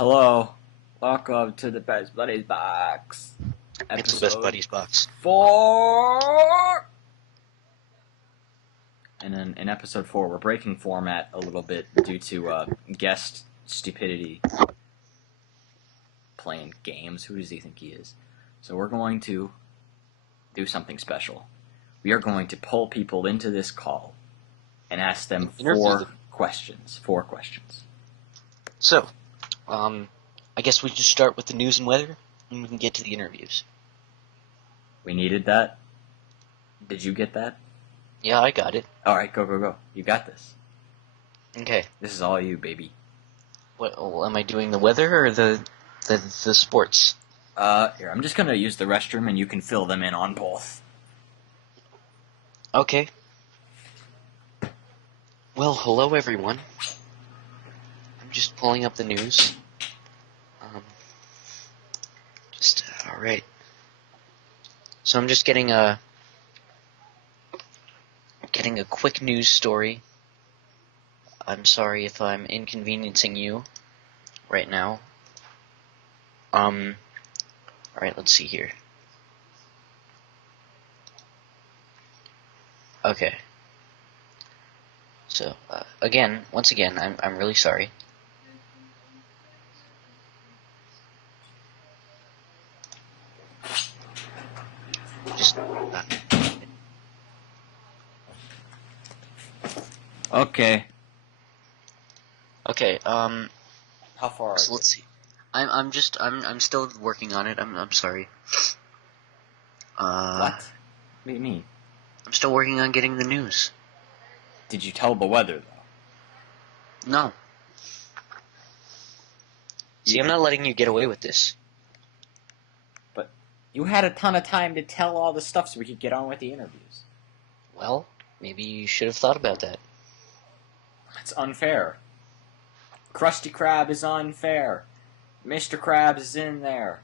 Hello, welcome to the Best Buddies Box. It's the Best Buddies Box. 4! And then in episode 4, we're breaking format a little bit due to guest stupidity. Playing games, who does he think he is? So we're going to do something special. We are going to pull people into this call and ask them four questions. So, I guess we just start with the news and weather, and we can get to the interviews. We needed that? Did you get that? Yeah, I got it. Alright, go. You got this. Okay. This is all you, baby. What? Oh, am I doing the weather or the sports? Here, I'm just gonna use the restroom and you can fill them in on both. Okay. Well, hello everyone. I'm just pulling up the news. Alright. So I'm just getting a quick news story. I'm sorry if I'm inconveniencing you right now. Alright, let's see here. Okay. So, once again, I'm really sorry. Just, Okay. Okay, How far so let's see. I'm still working on it. I'm sorry. What? What do you mean? I'm still working on getting the news. Did you tell the weather, though? No. See, I'm not letting you get away with this. But you had a ton of time to tell all the stuff so we could get on with the interviews. Well, maybe you should have thought about that. It's unfair. Krusty Krab is unfair. Mr. Krabs is in there.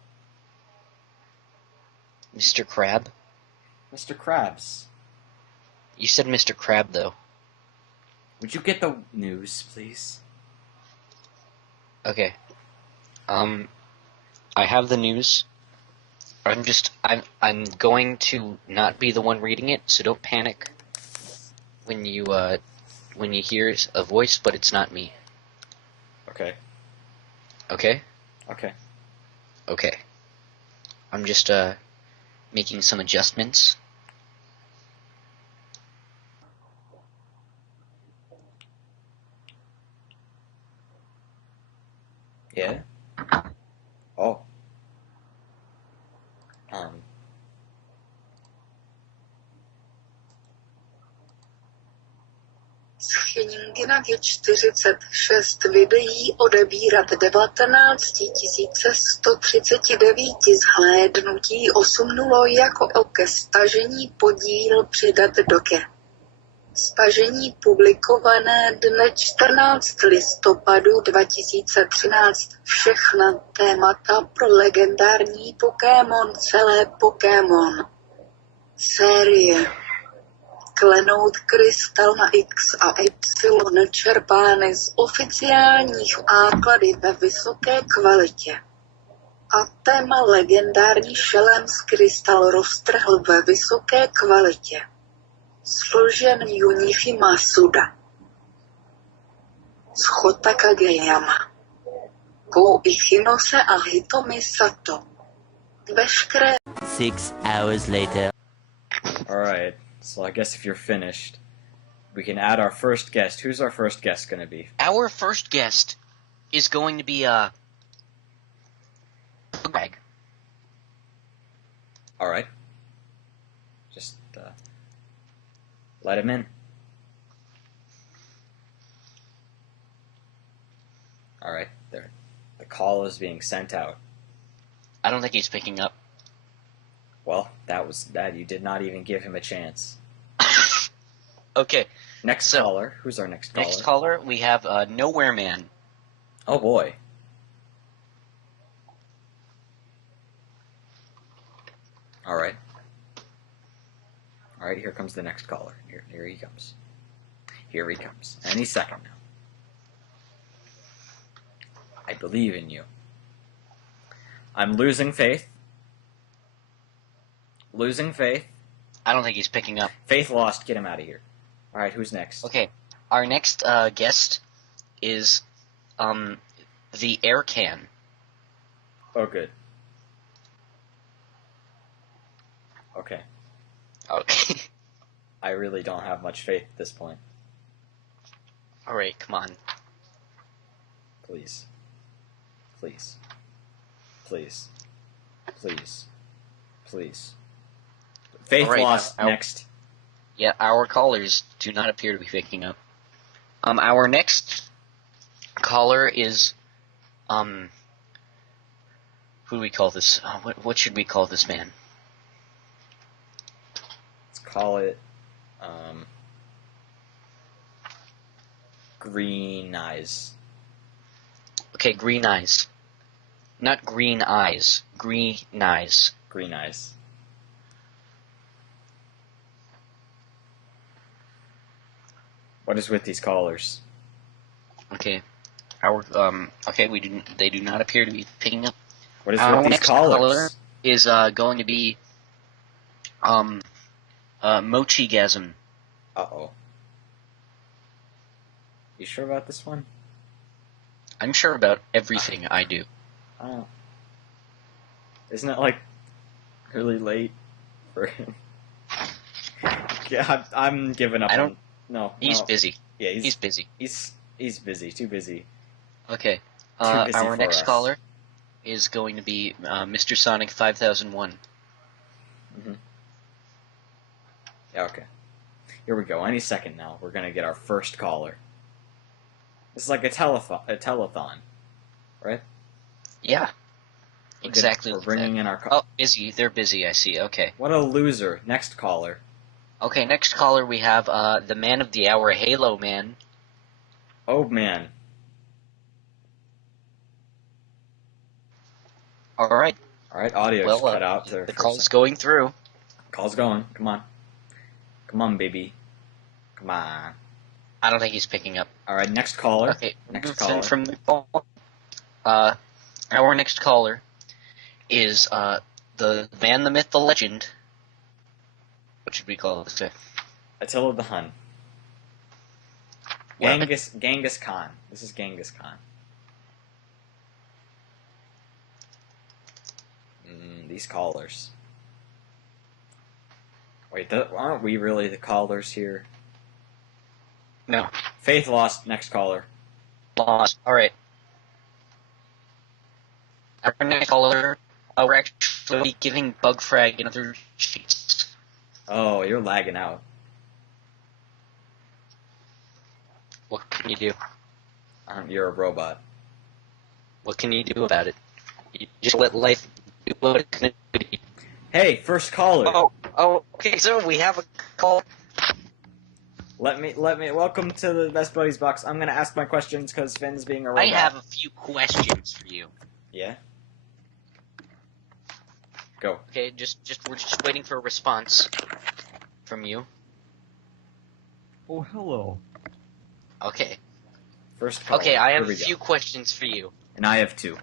Mr. Crab? Mr. Krabs. You said Mr. Crab, though. Would you get the news, please? Okay. I have the news. I'm going to not be the one reading it, so don't panic when you hear a voice, but it's not me. Okay. Okay? Okay. Okay. I'm just, making some adjustments. Yeah? Oh. Z Chyningina G46 videí odebírat 19 139 zhlédnutí 8.0 jako o ke stažení podíl přidat do ke. Stažení publikované dne 14 listopadu 2013. Všechna témata pro legendární Pokémon celé Pokémon série. Klenout krystal na X a Y čerpány z oficiálních náklady ve vysoké kvalitě. A téma legendární šelem z krystal roztrhl ve vysoké kvalitě. Složen Junichi Masuda. Shota Kageyama. Kou Ichinose a Hitomi Sato. Veškeré 6 hours later. Alright, so I guess if you're finished, we can add our first guest. Who's our first guest going to be? Our first guest is going to be, Greg. Alright. Just, let him in. Alright, there. The call is being sent out. I don't think he's picking up. Well, that was that. You did not even give him a chance. Okay. Next caller. Who's our next caller? Next caller, we have, Nowhere Man. Oh, boy. Alright. Alright, here comes the next caller. Here he comes. Here he comes. Any second now. I believe in you. I'm losing faith. Losing faith. I don't think he's picking up. Faith lost. Get him out of here. All right, who's next? Okay, our next guest is the air can. Oh, good. Okay. Okay. I really don't have much faith at this point. All right, come on. Please. Please. Please. Please. Please. Faith All right, lost. Next. Yeah, our callers do not appear to be picking up. Our next caller is, who do we call this? What should we call this man? Let's call it, Green Eyes. Okay, Green Eyes. Not Green Eyes. Green Eyes. Green Eyes. What is with these callers? Okay. They do not appear to be picking up. What is Our with these next caller callers? is going to be Mochigasm. Uh-oh. You sure about this one? I'm sure about everything I do. Isn't it, like, really late for him? Yeah, I'm giving up. No. He's busy. Yeah, he's busy. He's busy. Too busy. Okay. Too busy Our for next us. caller is going to be Mr. Sonic 5001. Mm-hmm. Yeah, okay. Here we go. Any second now, we're gonna get our first caller. This is like a telethon, right? Yeah. Exactly. We're like bringing that. in our. Oh, busy. They're busy. I see. Okay. What a loser! Next caller. Okay. Next caller, we have the man of the hour, Halo Man. Oh man. All right. All right. Audio's cut out there. The call's going through. Call's going. Come on. Come on, baby. Come on. I don't think he's picking up. All right. Next caller. Okay. Next caller. From the phone. Our next caller is the man, the myth, the legend. What should we call this guy? Attila the Hun. What? Genghis Khan. This is Genghis Khan. These callers. Wait, aren't we really the callers here? No. Faith lost. Next caller. Lost. All right. Our next caller, we're actually giving Bugfrag another sheets. Oh, you're lagging out. What can you do? You're a robot. What can you do about it? You just let life do what it's gonna be. Hey, first caller. Oh, okay, so we have a call. Let me, welcome to the Best Buddies box. I'm gonna ask my questions because Finn's being a robot. I have a few questions for you. Yeah? Go. Okay, we're just waiting for a response from you. Oh, hello. Okay. First caller. Okay, I have Here we a few questions for you. And I have two.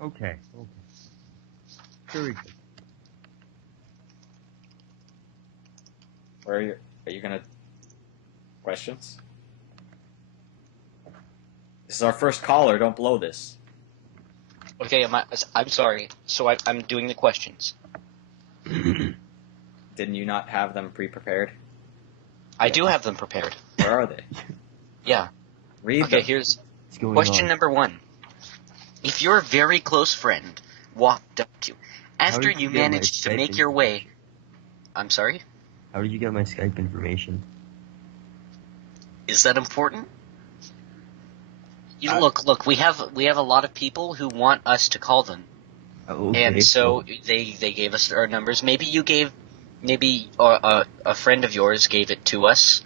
Okay. Very good. Where are you? Are you gonna... Questions? This is our first caller. Don't blow this. Okay, I'm sorry. So I'm doing the questions. Didn't you not have them pre-prepared? I do have them prepared. Where are they? Yeah. Read Okay, them. here's What's going question on? number 1. If your very close friend walked up to you after did you you get my managed to Skype make your way... I'm sorry? How did you get my Skype information? Is that important? Look, we have a lot of people who want us to call them. Oh, okay, And so they gave us our numbers. Maybe a friend of yours gave it to us.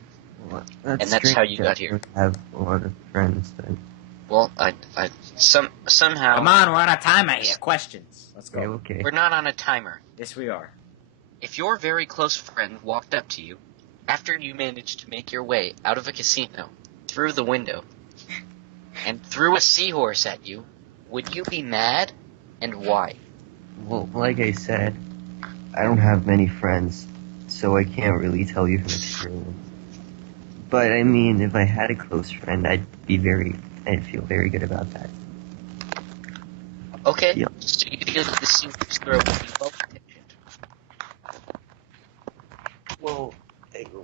Well, and that's how you got here. I have a lot of friends then. Well, somehow Come on, we're on a timer here. Questions. Let's go. Okay. we're not on a timer. Yes, we are. If your very close friend walked up to you after you managed to make your way out of a casino through the window and threw a seahorse at you, would you be mad, and why? Well, like I said, I don't have many friends, so I can't really tell you from experience. But I mean, if I had a close friend, I'd feel very good about that. Okay, Yeah. so you feel that the seahorse throw would be well-intentioned. Well,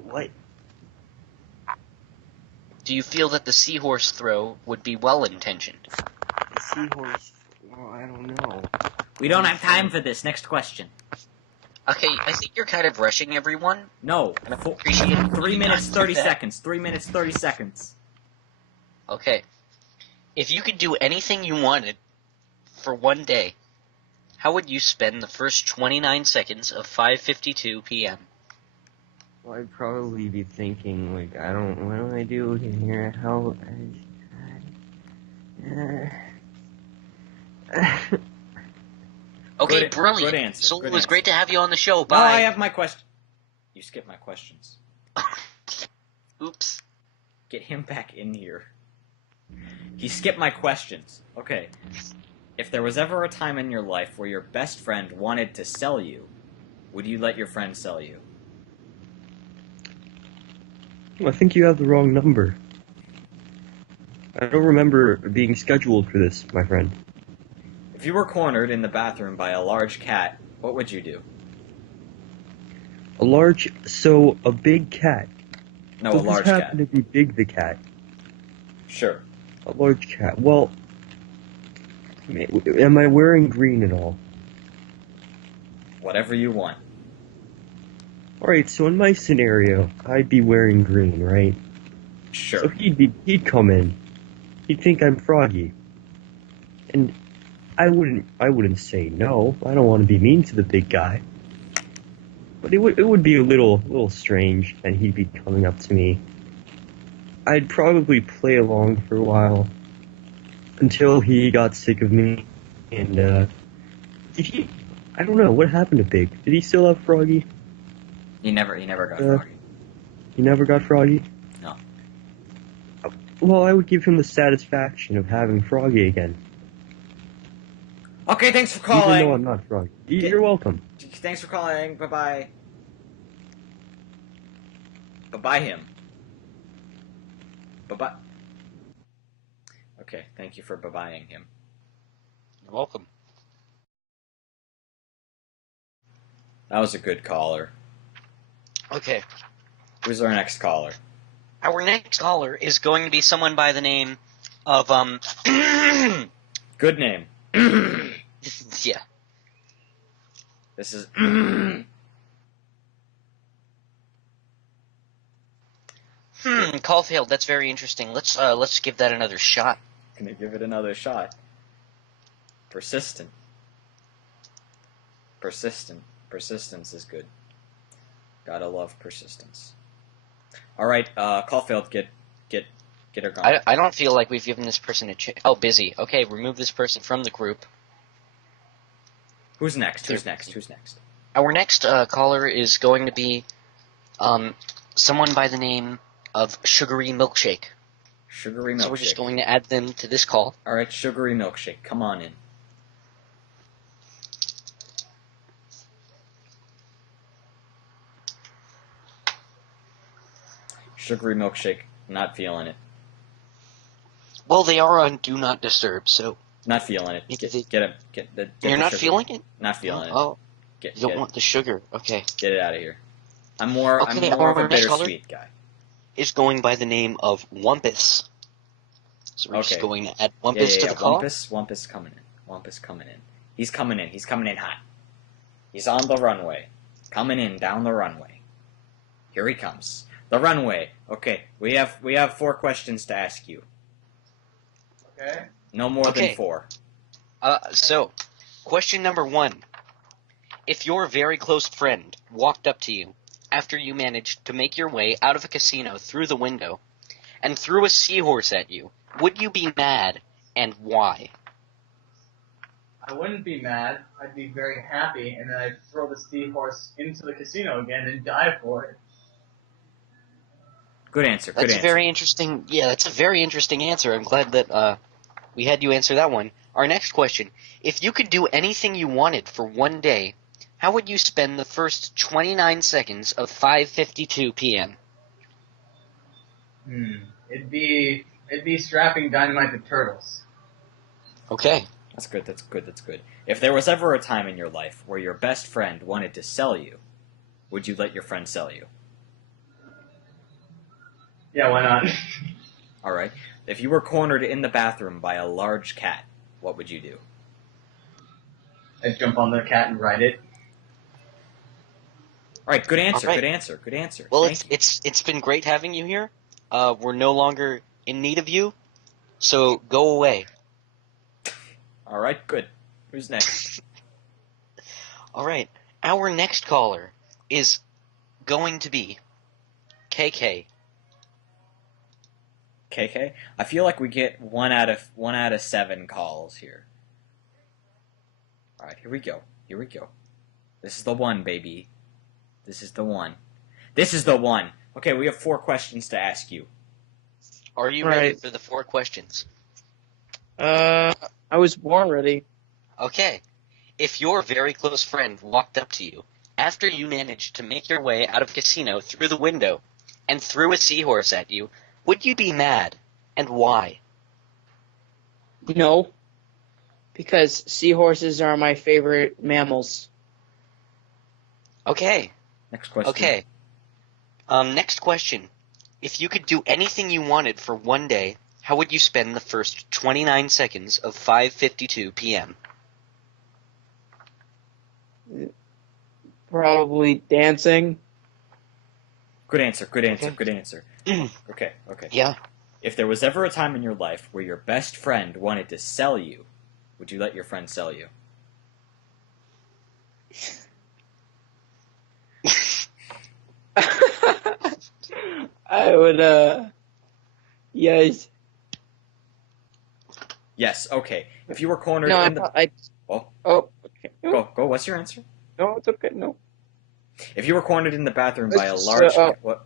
what? Do you feel that the seahorse throw would be well-intentioned? The seahorse? Well, I don't know. We don't have time for this. Next question. Okay, I think you're kind of rushing everyone. No. And I appreciate it. 3 minutes, 30 seconds. 3 minutes, 30 seconds. Okay. If you could do anything you wanted for one day, how would you spend the first 29 seconds of 5:52 p.m.? Well, I'd probably be thinking, like, what do I do here? How... Okay, brilliant. Good answer. So Good it was answer. great to have you on the show. No, Bye. I have my question. You skipped my questions. Oops. Get him back in here. He skipped my questions. Okay. If there was ever a time in your life where your best friend wanted to sell you, would you let your friend sell you? I think you have the wrong number. I don't remember being scheduled for this, my friend. If you were cornered in the bathroom by a large cat, what would you do? A big cat. No, Does a large this cat. happen to be Big the cat? Sure. A large cat. Well, am I wearing green at all? Whatever you want. Alright, so in my scenario, I'd be wearing green, right? Sure. So he'd come in. He'd think I'm Froggy. And I wouldn't say no. I don't want to be mean to the big guy. But it would be a little strange that he'd be coming up to me. I'd probably play along for a while until he got sick of me. And I don't know, what happened to Big? Did he still have Froggy? He never got Froggy. He never got Froggy? No. Well, I would give him the satisfaction of having Froggy again. Okay, thanks for calling. Even though I'm not Froggy. You're welcome. Thanks for calling. Bye-bye. Bye-bye him. Bye-bye. Okay, thank you for bye-buying him. You're welcome. That was a good caller. Okay. Who's our next caller? Our next caller is going to be someone by the name of, Good name. yeah. This is... Call failed. That's very interesting. Let's give that another shot. Gonna give it another shot. Persistent. Persistence is good. Gotta love persistence. Alright, call failed. Get her gone. I don't feel like we've given this person a chance. Oh, busy. Okay, remove this person from the group. Who's next? Our next caller is going to be someone by the name of Sugary Milkshake. Sugary Milkshake. So we're just going to add them to this call. Alright, Sugary Milkshake, come on in. Sugary Milkshake, not feeling it. Well, they are on Do Not Disturb, so... Not feeling it. Get You're the not sugar. feeling it? Not feeling it. Oh, you don't want the sugar. Okay. Get it out of here. I'm more of a bittersweet guy. Is going by the name of Wumpus. So we're just going to add Wumpus to the call? Wumpus coming in. He's coming in hot. He's on the runway. Coming in down the runway. Here he comes. The runway. Okay, we have 4 questions to ask you. Okay. No more than 4. So, question number 1. If your very close friend walked up to you after you managed to make your way out of a casino through the window and threw a seahorse at you, would you be mad, and why? I wouldn't be mad. I'd be very happy, and then I'd throw the seahorse into the casino again and die for it. Good answer. Good That's a answer. very interesting. Yeah, that's a very interesting answer. I'm glad that we had you answer that one. Our next question: if you could do anything you wanted for one day, how would you spend the first 29 seconds of 5:52 p.m.? It'd be strapping dynamite to turtles. Okay. That's good. That's good. That's good. If there was ever a time in your life where your best friend wanted to sell you, would you let your friend sell you? Yeah, why not? All right. If you were cornered in the bathroom by a large cat, what would you do? I'd jump on the cat and ride it. All right. Good answer. All right. Good answer. Good answer. Well, Thank you. it's been great having you here. We're no longer in need of you, so go away. All right. Good. Who's next? All right. Our next caller is going to be KK. KK. I feel like we get one out of 7 calls here. All right. Here we go. Here we go. This is the one, baby. This is the one. This is the one. Okay, we have 4 questions to ask you. Are you ready for the 4 questions? I was born ready. Okay. If your very close friend walked up to you after you managed to make your way out of a casino through the window and threw a seahorse at you, would you be mad? And why? No, because seahorses are my favorite mammals. Okay. Next question. Okay. Next question. If you could do anything you wanted for one day, how would you spend the first 29 seconds of 5:52 p.m.? Probably dancing. Good answer. Good answer. Okay. Good answer. Okay. Okay. Yeah. If there was ever a time in your life where your best friend wanted to sell you, would you let your friend sell you? I would, yes. Yes. Okay. If you were cornered No, in the oh, okay. go. What's your answer? No, it's okay, no. If you were cornered in the bathroom by a It's, large what?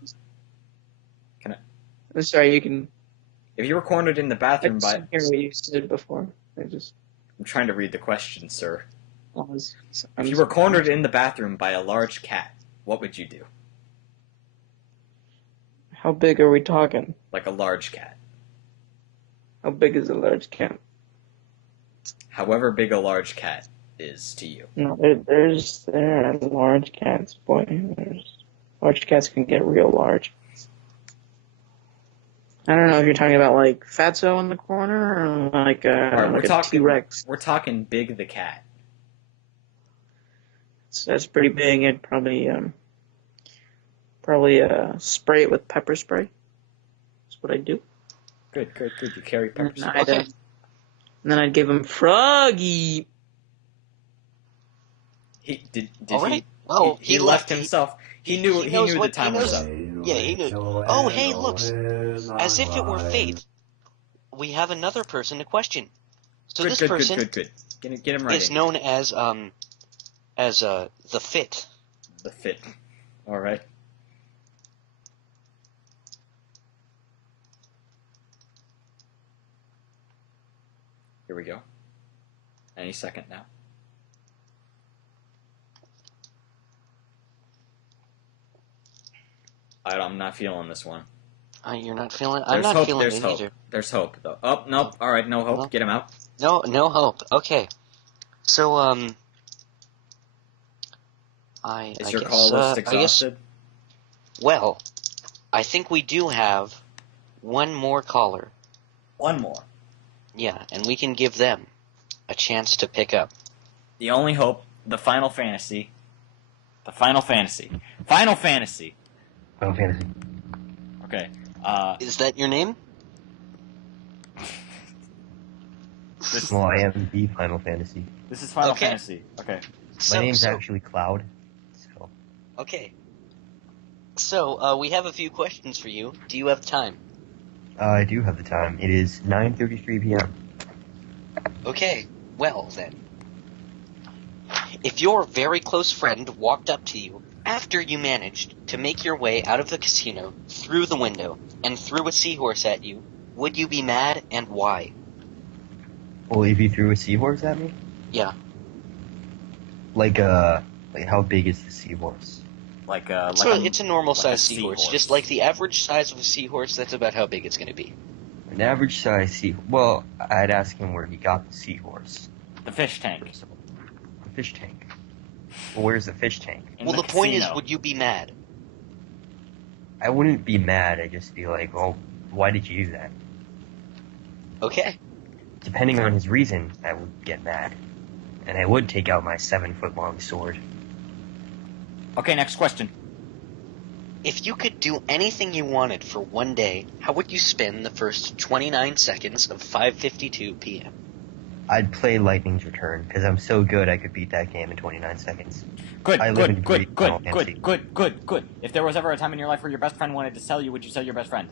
I'm sorry, you can. If you were cornered in the I bathroom just by, didn't hear what you said before. I'm trying to read the question, sir. If If you were cornered in the bathroom by a large cat, what would you do? How big are we talking? Like a large cat. How big is a large cat? However big a large cat is to you. No, there are large cats, boy. Large cats can get real large. I don't know if you're talking about like Fatso in the corner or like Alright, like a T-Rex. We're talking Big the cat. So that's pretty big. I'd probably spray it with pepper spray. That's what I'd do. Good. You carry pepper And, spray. Okay. and then I'd give him Froggy. He did All he? right. Well, he left himself. He knew knows the time was up. Yeah, he knew. Oh, hey, look. As if it were fate, we have another person to question. So this person Good. Get him right is in. known as the Fit. The fit. All right. Here we go. Any second now. I'm not feeling this one. You're not feeling. There's I'm not hope. feeling There's it hope. either. There's hope though. Oh nope. All right, no hope. No. Get him out. No hope. Okay. So Is your call list exhausted? Well, I think we do have one more caller. One more. Yeah, and we can give them a chance to pick up. The only hope. The Final Fantasy. The Final Fantasy. Final Fantasy. Final Fantasy. Okay. Is that your name? Well, I am the Final Fantasy. This is Final Okay. Fantasy. Okay. My name's actually Cloud. So. Okay. So, we have a few questions for you. Do you have time? I do have the time. It is 9:33 p.m. Okay. Well, then. If your very close friend walked up to you After you managed to make your way out of the casino, through the window, and threw a seahorse at you, would you be mad, and why? Well, if he threw a seahorse at me? Yeah. Like how big is the seahorse? It's a normal size seahorse, seahorse. just like the average size of a seahorse. That's about how big it's going to be. An average size seahorse. Well, I'd ask him where he got the seahorse. The fish tank. The fish tank. Well, where's the fish tank? Well, the point is, would you be mad? I wouldn't be mad. I'd just be like, well, why did you do that? Okay. Depending on his reason, I would get mad. And I would take out my 7-foot-long sword. Okay, next question. If you could do anything you wanted for one day, how would you spend the first 29 seconds of 5:52 p.m.? I'd play Lightning's Return, because I'm so good I could beat that game in 29 seconds. Good, I live in good. Final Fantasy. If there was ever a time in your life where your best friend wanted to sell you, would you sell your best friend?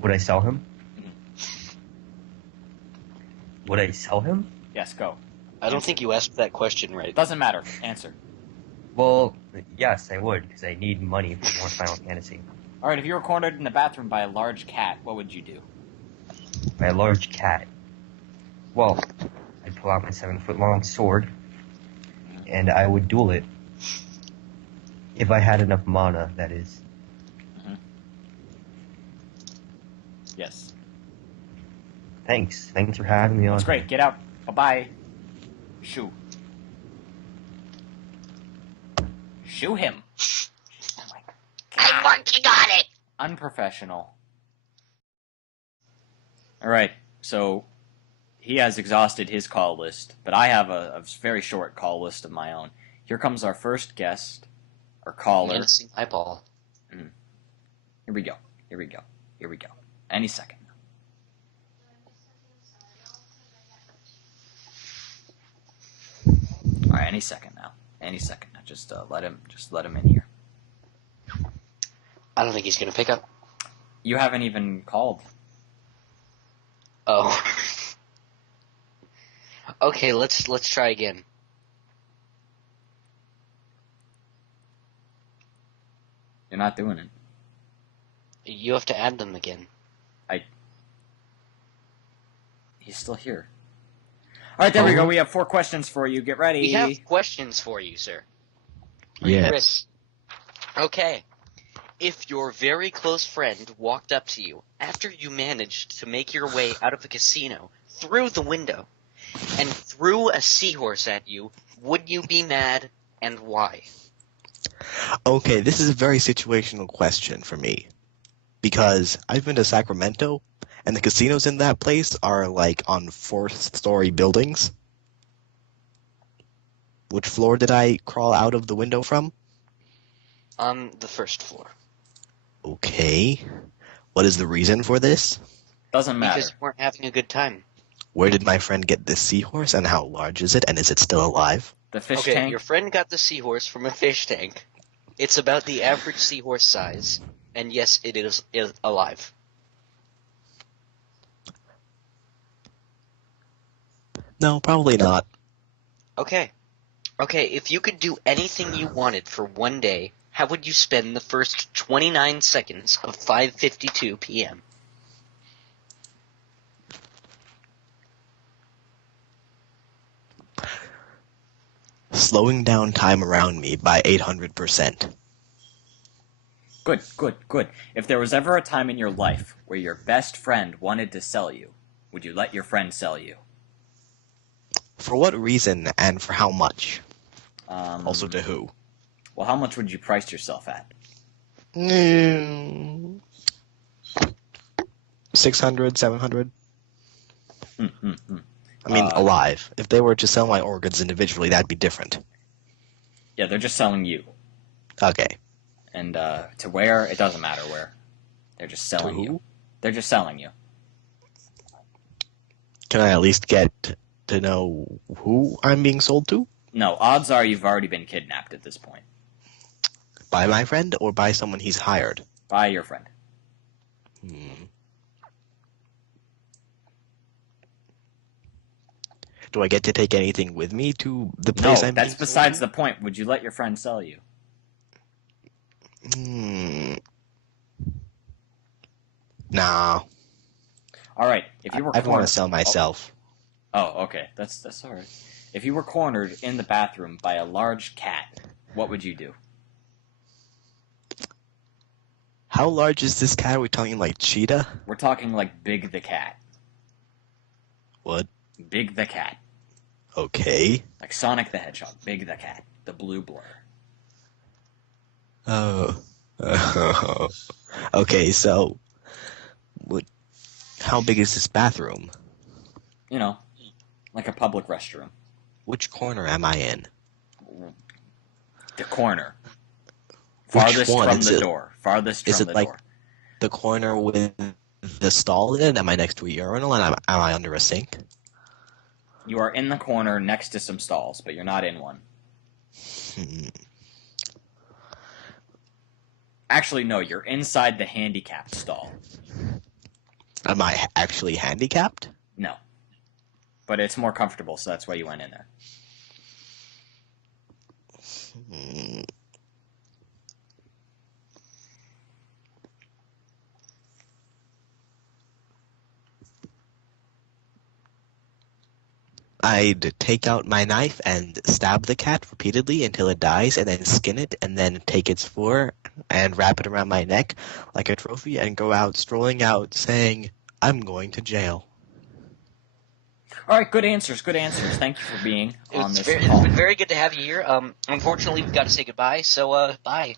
Would I sell him? Would I sell him? Yes, go. I don't think you asked that question right. Doesn't matter. Answer. Well, yes, I would, because I need money for more Final Fantasy. Alright, if you were cornered in the bathroom by a large cat, what would you do? By a large cat. Well, I'd pull out my 7-foot-long sword, and I would duel it. If I had enough mana, that is. Yes. Thanks. Thanks for having me on. That's great. Get out. Bye-bye. Shoo. Shoo him. Oh my God. I'm working on it! Unprofessional. Alright, so he has exhausted his call list, but I have a very short call list of my own. Here comes our first guest, our caller. Menacing eyeball. Here we go. Any second. Alright, any second now. Just let him in here. I don't think he's gonna pick up. You haven't even called. Oh. Okay, let's try again. You're not doing it. You have to add them again. He's still here. Alright, there we go. We have 4 questions for you. Get ready. We have questions for you, sir. Yes. Chris. Okay. If your very close friend walked up to you after you managed to make your way out of the casino, through the window, and threw a seahorse at you, would you be mad, and why? Okay, this is a very situational question for me. Because I've been to Sacramento, and the casinos in that place are like on 4th-story buildings. Which floor did I crawl out of the window from? On the 1st floor. Okay. What is the reason for this? Doesn't matter. Because you weren't having a good time. Where did my friend get this seahorse, and how large is it, and is it still alive? The fish Okay, tank. your friend got the seahorse from a fish tank. It's about the average seahorse size, and yes, it is alive. No, probably not. Okay. Okay, if you could do anything you wanted for one day, how would you spend the first 29 seconds of 5:52 p.m.? Slowing down time around me by 800%. Good. If there was ever a time in your life where your best friend wanted to sell you, would you let your friend sell you? For what reason, and for how much? Also to who? Well, how much would you price yourself at? 600, 700? Hmm. I mean, alive. If they were to sell my organs individually, that'd be different. Yeah, they're just selling you. Okay. And to where, it doesn't matter where. They're just selling To you. who? They're just selling you. Can I at least get to know who I'm being sold to? No, odds are you've already been kidnapped at this point. By my friend, or by someone he's hired? By your friend. Do I get to take anything with me to the No, place I'm that's being besides sold the point. Would you let your friend sell you? Nah, All right. If you were I'd want cornered, to sell myself. oh, okay. That's all right. If you were cornered in the bathroom by a large cat, what would you do? How large is this cat? Are we talking like cheetah? We're talking like Big the Cat. What? Big the Cat. Okay. Like Sonic the Hedgehog. Big the Cat. The blue blur. Oh. Okay, so how big is this bathroom? You know, like a public restroom. Which corner am I in? The corner. Which Farthest one? from Is the it- door. Farthest is from it the like- door. The corner with the stall in? Am I next to a urinal and am I under a sink? You are in the corner next to some stalls, but you're not in one. Hmm. Actually, no, you're inside the handicapped stall. Am I actually handicapped? No. But it's more comfortable, so that's why you went in there. Hmm. I'd take out my knife and stab the cat repeatedly until it dies, and then skin it, and then take its fur and wrap it around my neck like a trophy, and go out strolling out saying, "I'm going to jail." All right, good answers, good answers. Thank you for being on It's, this very, it's call. been very good to have you here. Unfortunately, we've got to say goodbye, so, bye.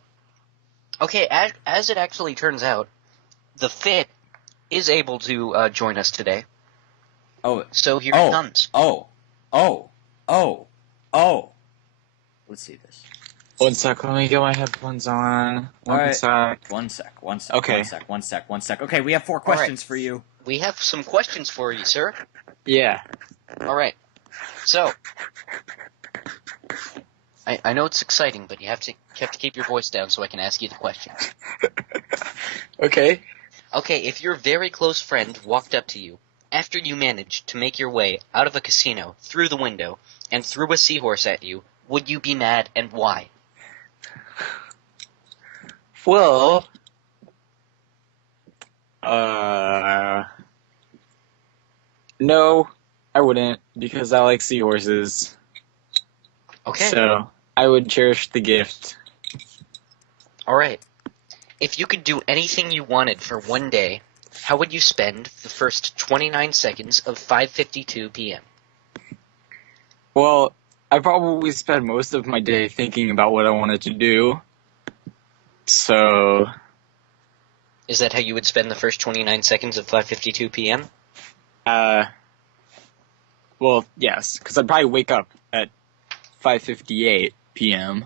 Okay, as it actually turns out, the Fit is able to join us today. Oh, So here it comes. oh. Let's see this. 1 sec, let me get my headphones on. One Alright. sec. One sec. Okay. One sec. Okay, we have 4 questions for you. We have some questions for you, sir. Yeah. All right. So, I know it's exciting, but you have to keep your voice down so I can ask you the questions. Okay. Okay, if your very close friend walked up to you after you managed to make your way out of a casino through the window and threw a seahorse at you, would you be mad, and why? Well, no, I wouldn't, because I like seahorses. Okay. So, I would cherish the gift. All right. If you could do anything you wanted for one day, how would you spend the first 29 seconds of 5:52 p.m.? Well, I probably spend most of my day thinking about what I wanted to do. So, Is that how you would spend the first 29 seconds of 5:52 p.m.? well, yes, because I'd probably wake up at 5:58 p.m.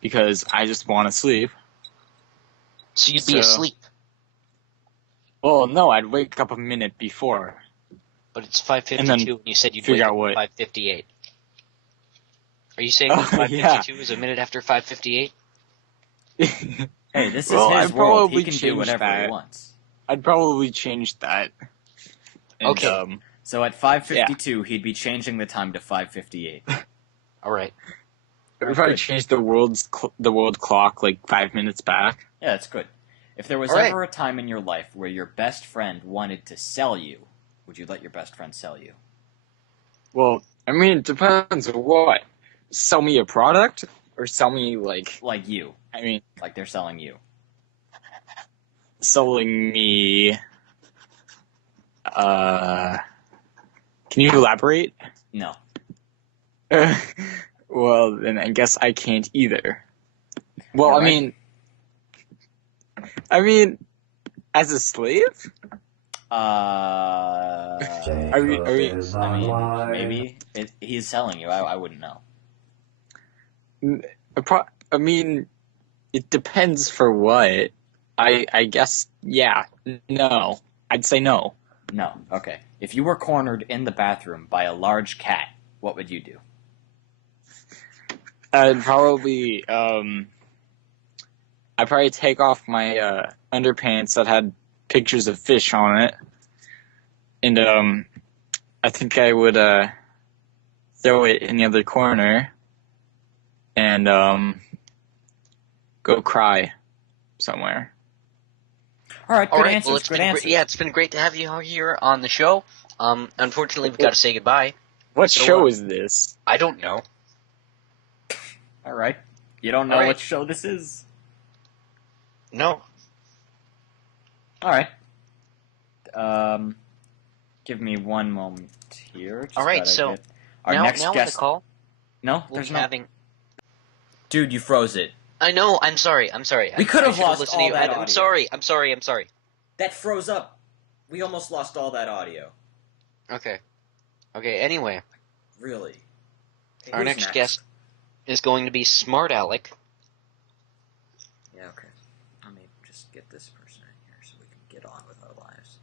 because I just want to sleep. So you'd be So- asleep, Well, no, I'd wake up a minute before. but it's 5:52 And then and you said you'd figure wake out up what- at 5:58. Are you saying Oh, that 5:52 yeah. is a minute after 5:58? Hey, this is Well, his I'd world. He probably can do change whatever he that. wants. I'd probably change that. And, Okay. So at 5:52, he'd be changing the time to 5:58. All right. I'd probably change the world clock like 5 minutes back. Yeah, that's good. If there was All right. ever a time in your life where your best friend wanted to sell you, would you let your best friend sell you? Well, I mean, it depends on what. Sell me a product or sell me like, Like you. I mean, Like they're selling you. selling me. Can you elaborate? No. Well, then I guess I can't either. Well, All I right. mean, as a slave? I mean, maybe. He's selling you. I wouldn't know. I mean, it depends for what. I guess, yeah, no. I'd say no. No. Okay. If you were cornered in the bathroom by a large cat, what would you do? I'd probably take off my underpants that had pictures of fish on it, and I think I would throw it in the other corner, and go cry somewhere. All right, All good right. answers. Well, it's good been answers. yeah, it's been great to have you here on the show. Unfortunately, we've got to say goodbye. What So, show is this? I don't know. All right. You don't know All right. what show this is? No. All right. Give me one moment here. Just All right. gotta So get our now, next now on guest. the call, No, we'll there's be no. having. Dude, you froze it. I know. I'm sorry. We could have I should've lost listened to all you. that I'm audio. sorry. I'm sorry. That froze up. We almost lost all that audio. Okay. Anyway, Really. Hey, our who's next guest is going to be Smart Alec. Yeah, okay. Let me just get this person in here so we can get on with our lives.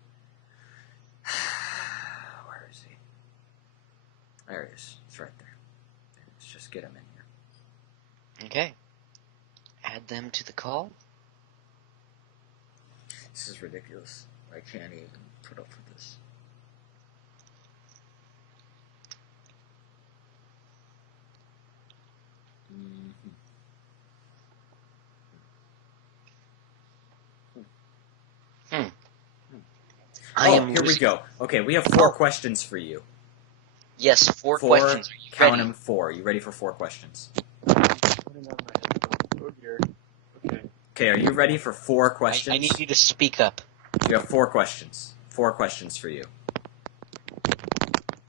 Where is he? There he is. It's right there. Let's just get him in here. Okay. Add them to the call. This is ridiculous. I can't even put up with this. Here we go. Okay, we have 4 questions for you. Yes, 4 questions. Are you Count ready? them 4. You ready for 4 questions? Okay, are you ready for 4 questions? I need you to speak up. You have 4 questions. 4 questions for you.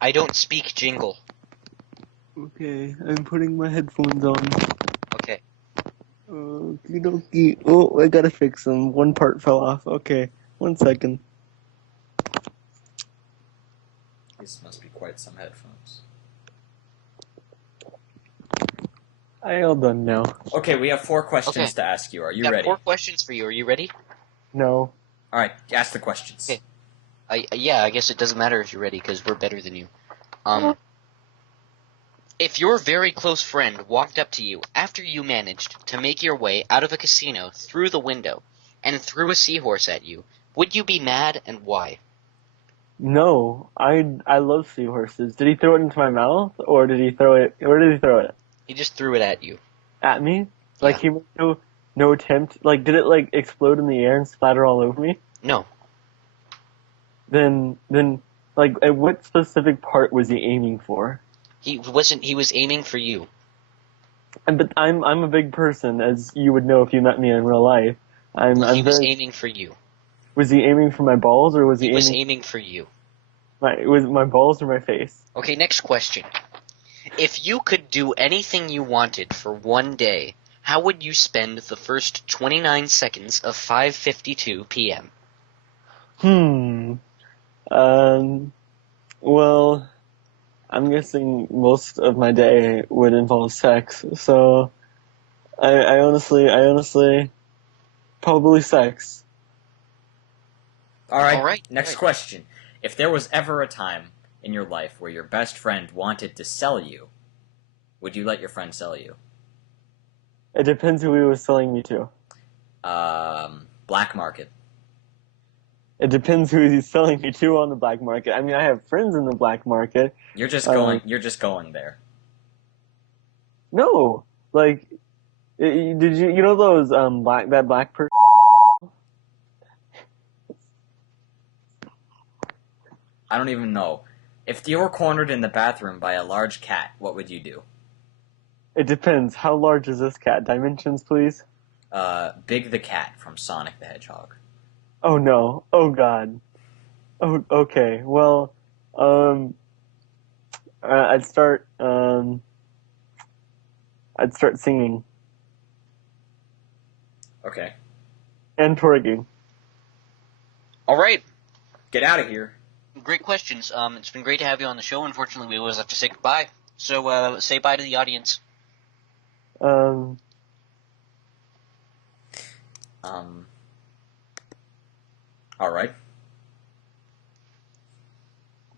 I don't speak jingle. Okay, I'm putting my headphones on. Okay. Okie dokie. Oh, I gotta fix them. One part fell off. Okay, 1 second. These must be quite some headphones. I all done now. Okay, we have 4 questions Okay. to ask you. Are you Got ready? 4 questions for you. Are you ready? No. Alright, ask the questions. Okay. I guess it doesn't matter if you're ready because we're better than you. If your very close friend walked up to you after you managed to make your way out of a casino through the window and threw a seahorse at you, would you be mad and why? No, I love seahorses. Did he throw it into my mouth, or did he throw it? Where did he throw it? He just threw it at you. At me? Like he made no attempt. Like did it like explode in the air and splatter all over me? No. Then like at what specific part was he aiming for? He wasn't. He was aiming for you. But I'm a big person, as you would know if you met me in real life. He was aiming for you. Was he aiming for my balls, or was he was aiming? aiming for you. Was my balls or my face? Okay, next question. If you could do anything you wanted for one day, how would you spend the first 29 seconds of 5:52 p.m.? Well, I'm guessing most of my day would involve sex, so I honestly, probably sex. Alright, next question. If there was ever a time in your life where your best friend wanted to sell you, would you let your friend sell you? It depends who he was selling me to. Black market. It depends who he's selling me to on the black market. I mean, I have friends in the black market. You're just going there. No, like, did you know those that black person? I don't even know. If you were cornered in the bathroom by a large cat, what would you do? It depends. How large is this cat? Dimensions, please. Big the Cat from Sonic the Hedgehog. Oh no. Oh god. Oh, okay. Well, I'd start singing. Okay. And twerking. All right. Get out of here. Great questions. It's been great to have you on the show. Unfortunately, we always have to say goodbye. So, say bye to the audience. Alright.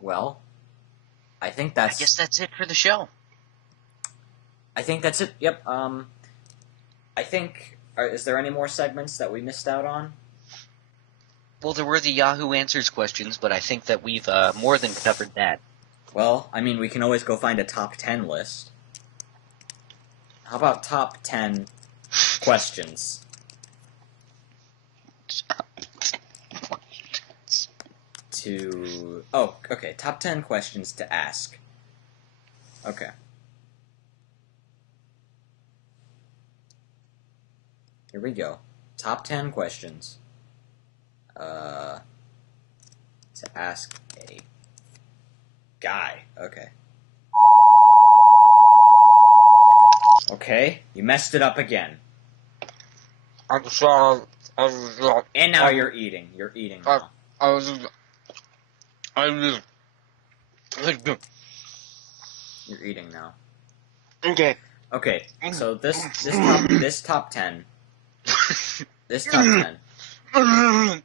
Well, I guess that's it for the show. I think that's it. Yep. I think... is there any more segments that we missed out on? Well, there were the Yahoo Answers questions, but I think that we've more than covered that. Well, I mean, we can always go find a top 10 list. How about top 10 questions. Okay, top 10 questions to ask. Okay. Here we go. Top 10 questions. To ask a guy. Okay. Okay, you messed it up again. I'm sorry. And now you're eating. You're eating now. You're eating now. Okay. Okay, so this top 10. This top 10.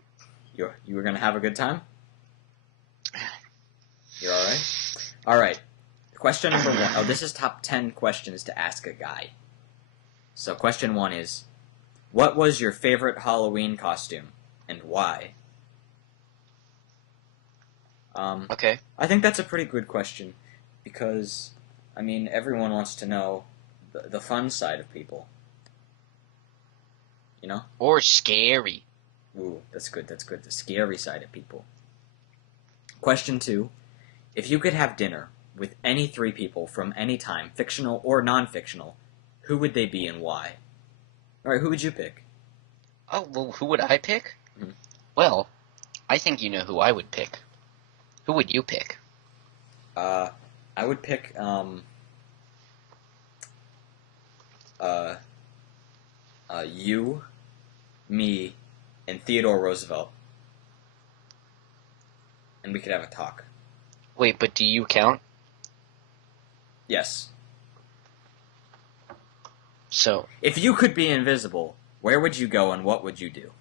You were gonna have a good time? You alright? Alright. Question number 1. Oh, this is top 10 questions to ask a guy. So question 1 is, what was your favorite Halloween costume, and why? Okay. I think that's a pretty good question, because, I mean, everyone wants to know the fun side of people. You know? Or scary. Ooh, that's good, the scary side of people. Question 2, if you could have dinner with any 3 people from any time, fictional or non-fictional, who would they be and why? Alright, who would you pick? Oh, well, who would I pick? Mhm. Well, I think you know who I would pick. Who would you pick? I would pick, you, me, and Theodore Roosevelt. And we could have a talk. Wait, but do you count? Yes. So, If you could be invisible, where would you go and what would you do?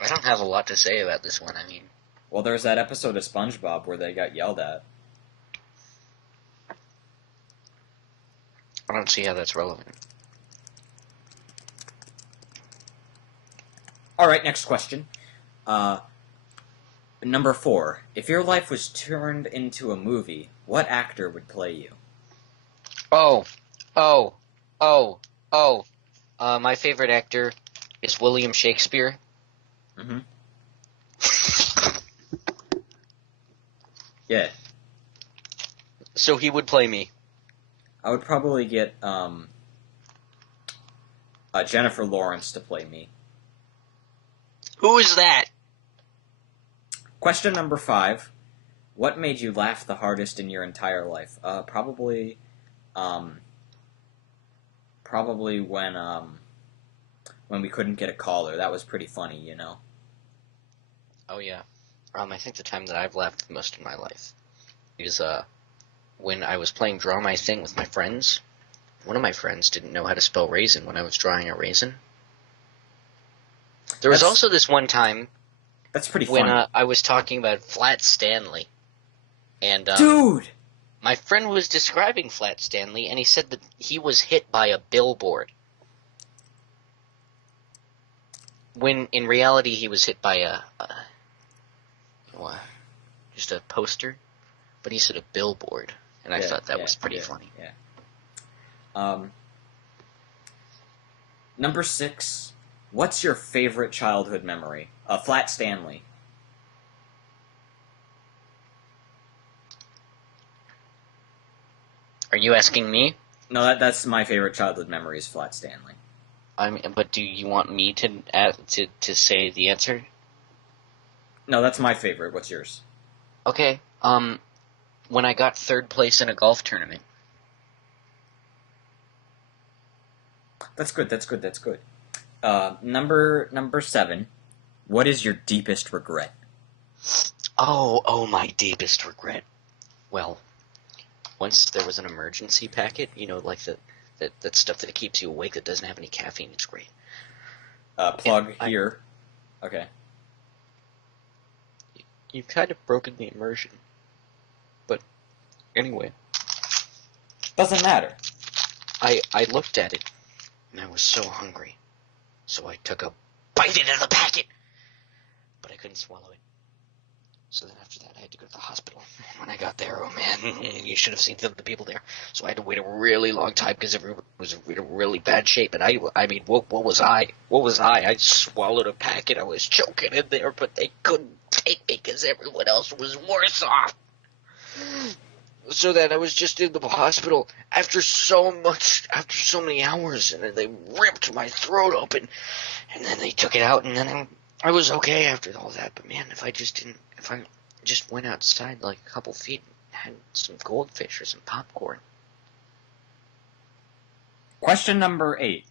I don't have a lot to say about this one. I mean, Well, there's that episode of SpongeBob where they got yelled at. I don't see how that's relevant. Alright, next question. Number 4. If your life was turned into a movie, what actor would play you? My favorite actor is William Shakespeare. Mm-hmm. Yeah. So he would play me. I would probably get, Jennifer Lawrence to play me. Who is that? Question number 5. What made you laugh the hardest in your entire life? Probably when we couldn't get a caller. That was pretty funny, you know? Oh, yeah. I think the time that I've laughed the most in my life is, when I was playing Draw My Thing with my friends. One of my friends didn't know how to spell raisin when I was drawing a raisin. There was also this one time That's pretty when funny. I was talking about Flat Stanley. And, Dude! my friend was describing Flat Stanley, and he said that he was hit by a billboard. When, in reality, he was hit by just a poster. But he said a billboard, and I thought that was pretty funny. Yeah. Number 6. What's your favorite childhood memory? Flat Stanley. Are you asking me? No, that's my favorite childhood memory is Flat Stanley. But do you want me to say the answer? No, that's my favorite. What's yours? Okay. When I got 3rd place in a golf tournament. That's good. Number 7. What is your deepest regret? Oh, my deepest regret. Well, once there was an emergency packet, like that stuff that keeps you awake that doesn't have any caffeine. It's great. Plug here. Okay. You've kind of broken the immersion. But anyway. Doesn't matter. I looked at it, and I was so hungry. So I took a bite into the packet. But I couldn't swallow it. So then after that, I had to go to the hospital. When I got there, oh man, you should have seen the people there. So I had to wait a really long time because everyone was in a really bad shape. And I mean, what was I? What was I? I swallowed a packet. I was choking in there, but they couldn't take me because everyone else was worse off. So then I was just in the hospital after so many hours, and then they ripped my throat open, and then they took it out, and then I was okay after all that. But man, if I just went outside like a couple feet and had some goldfish or some popcorn. Question number 8.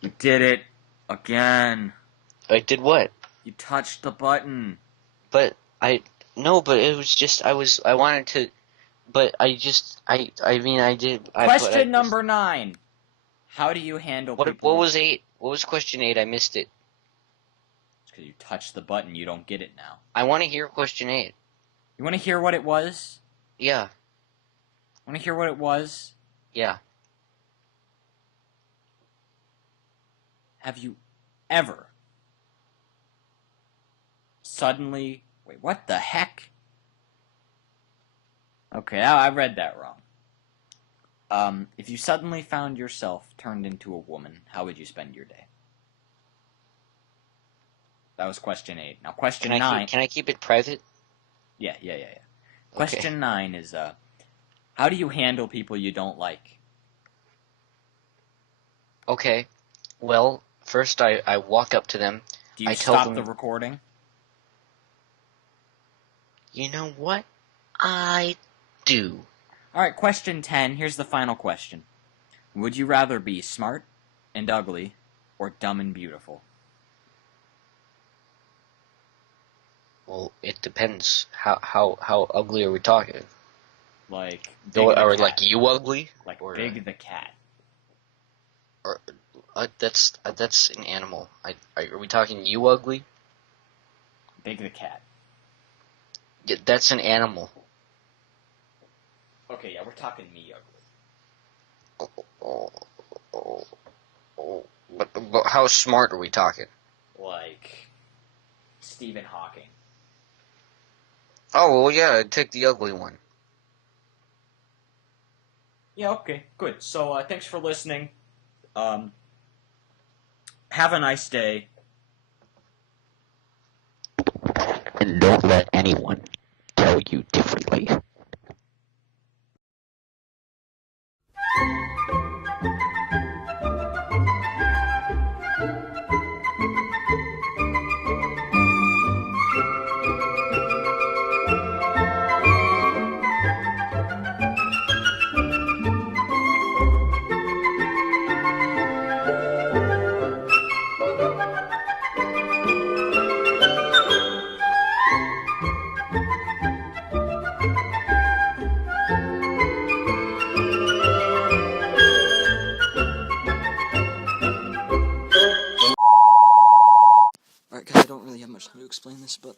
You did it again. I did what? You touched the button. But it was just, I wanted to, but I mean, I did. Question number 9. How do you handle people? What was 8? What was question 8? I missed it. Because you touched the button, you don't get it now. I want to hear question 8. You want to hear what it was? Yeah. Want to hear what it was? Yeah. Have you ever suddenly... Wait, what the heck? Okay, I read that wrong. If you suddenly found yourself turned into a woman, how would you spend your day? That was question 8. Now, question 9... Can I keep it private? Yeah. Question 9 is, how do you handle people you don't like? Okay. Well, first I walk up to them. Do you tell stop them, the recording? You know what? I do. Alright, question 10. Here's the final question. Would you rather be smart and ugly, or dumb and beautiful? Well, it depends. How ugly are we talking? Like, Big the or Cat. like you ugly? Like or, Big the Cat. Or that's an animal. Are we talking you ugly? Big the Cat. Yeah, that's an animal. Okay, yeah, we're talking me ugly. But how smart are we talking? Like Stephen Hawking. Oh, well, yeah, I'd take the ugly one. Yeah, okay, good. So, thanks for listening. Have a nice day. And don't let anyone tell you differently. Alright, guys, I don't really have much time to explain this, but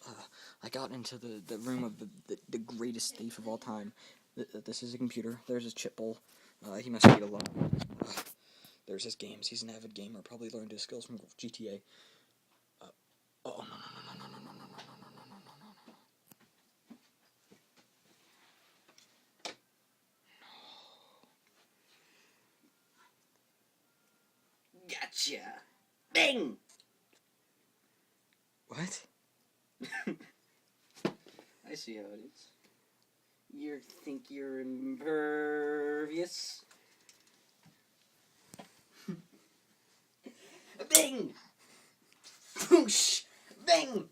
I got into the room of the greatest thief of all time. This is a computer. There's his chip bowl. He must be alone. There's his games. He's an avid gamer. Probably learned his skills from GTA. Oh, no. Gotcha! Bing! What? I see how it is. You think you're impervious? Bing! Whoosh! Bing!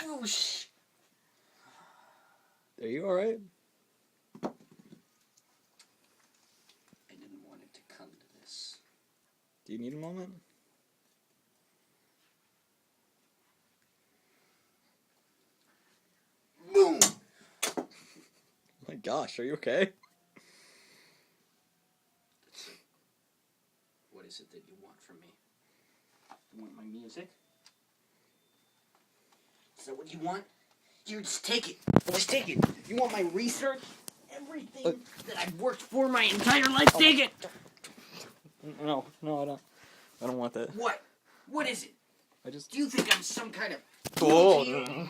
Whoosh! Are you alright? I didn't want it to come to this. Do you need a moment? Boom! Oh my gosh, are you okay? What is it that you want from me? You want my music? Is that what you want? Here, just take it. Just take it. You want my research? everything that I've worked for my entire life. Take it! No, I don't. I don't want that. What? What is it? I just. Do you think I'm some kind of... Oh.